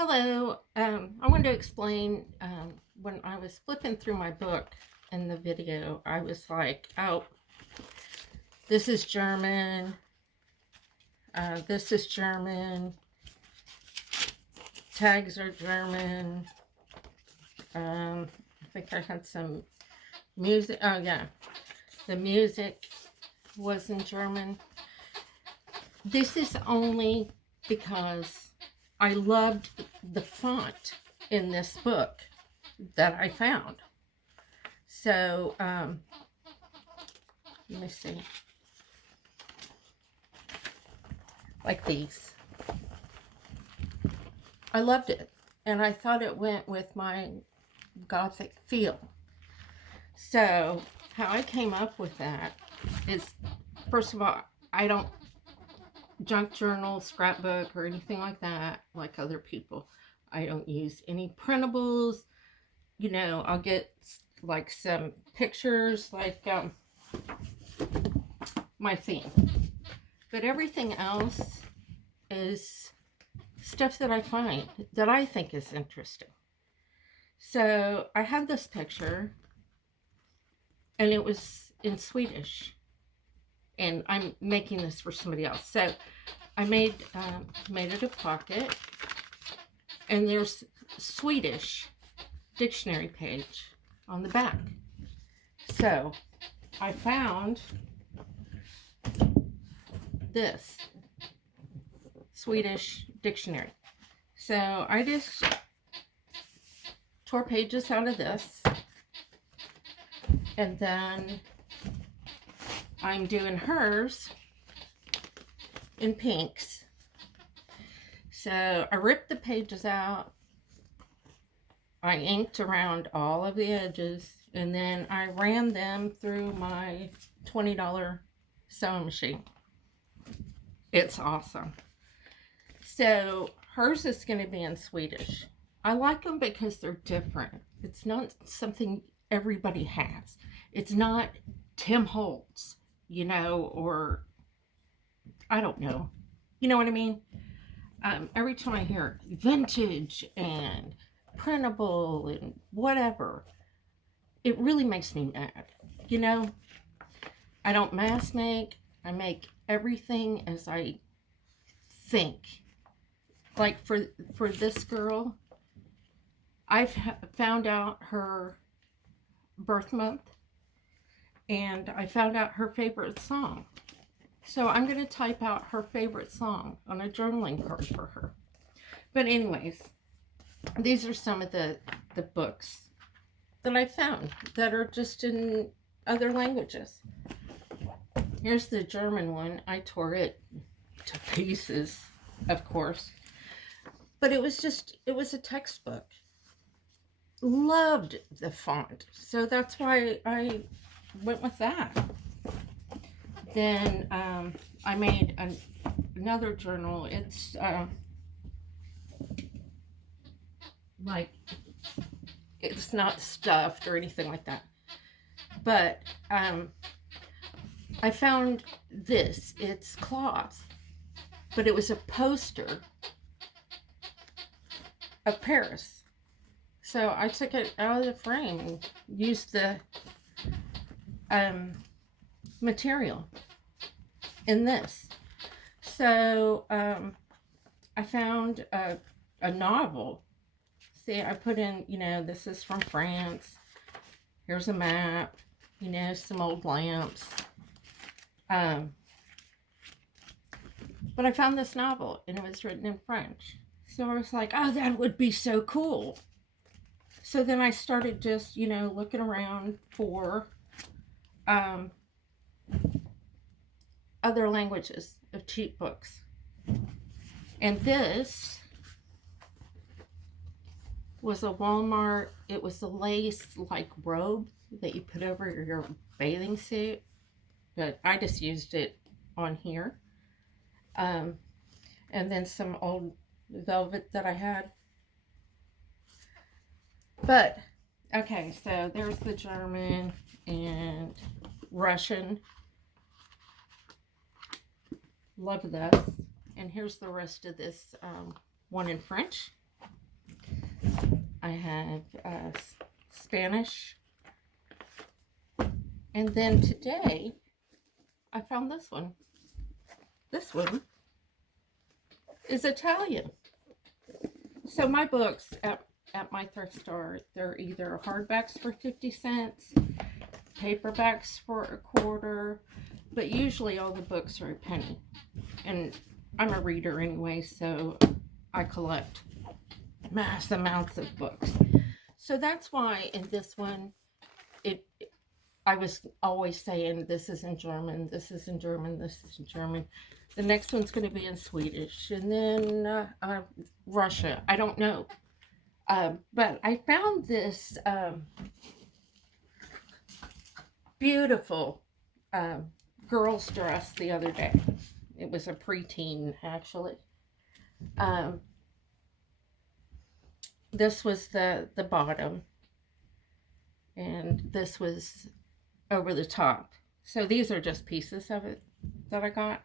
Hello. I wanted to explain when I was flipping through my book in the video, I was like, oh, this is German. This is German. Tags are German. I think I had some music. Oh, yeah. The music was in German. This is only because I loved the font in this book that I found. So, let me see. Like these. I loved it. And I thought it went with my gothic feel. So, how I came up with that is, first of all, I don't junk journal, scrapbook, or anything like that like other people. I don't use any printables. I'll get like some pictures, like my theme. But everything else is stuff that I find that I think is interesting. So I had this picture, and it was in Swedish. And I'm making this for somebody else. So I made it a pocket, and there's Swedish dictionary page on the back. So I found this Swedish dictionary. So I just tore pages out of this, and then I'm doing hers in pinks. So I ripped the pages out, I inked around all of the edges, and then I ran them through my $20 sewing machine. It's awesome. So hers is going to be in Swedish. I like them because they're different. It's not something everybody has. It's not Tim Holtz, or I don't know. You know what I mean? Every time I hear vintage and printable and whatever, it really makes me mad. I don't mass make. I make everything as I think. Like for this girl, I've found out her birth month, and I found out her favorite song. So I'm going to type out her favorite song on a journaling card for her. But anyways, these are some of the books that I found that are just in other languages. Here's the German one. I tore it to pieces, of course. But it was a textbook. Loved the font. So that's why I went with that. Then I made another journal. It's like, it's not stuffed or anything like that. But I found this. It's cloth. But it was a poster of Paris. So I took it out of the frame and used the material in this. So I found a novel. See, I put in, this is from France. Here's a map, some old lamps. But I found this novel, and it was written in French. So I was like, oh, that would be so cool. So then I started just, looking around for other languages of cheap books. And this was a Walmart. It was a lace like robe that you put over your bathing suit, but I just used it on here. And then some old velvet that I had. But okay, so there's the German and Russian. Love this. And here's the rest of this one in French. I have Spanish. And then today, I found this one. This one is Italian. So my books at my thrift store, they're either hardbacks for 50 cents, paperbacks for a quarter, but usually all the books are a penny. And I'm a reader anyway, so I collect mass amounts of books. So that's why in this one, I was always saying, this is in German, this is in German, this is in German. The next one's going to be in Swedish, and then Russia. I don't know. But I found this beautiful girl's dress the other day. It was a preteen, actually. This was the bottom, and this was over the top. So these are just pieces of it that I got.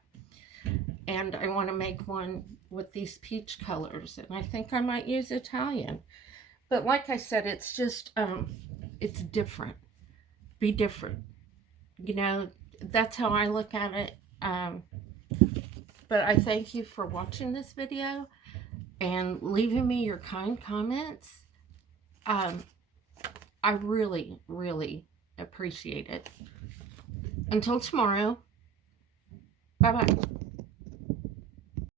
And I want to make one with these peach colors, and I think I might use Italian. But like I said, it's just, it's different. Be different. You know, that's how I look at it. But I thank you for watching this video and leaving me your kind comments. I really, really appreciate it. Until tomorrow, bye-bye.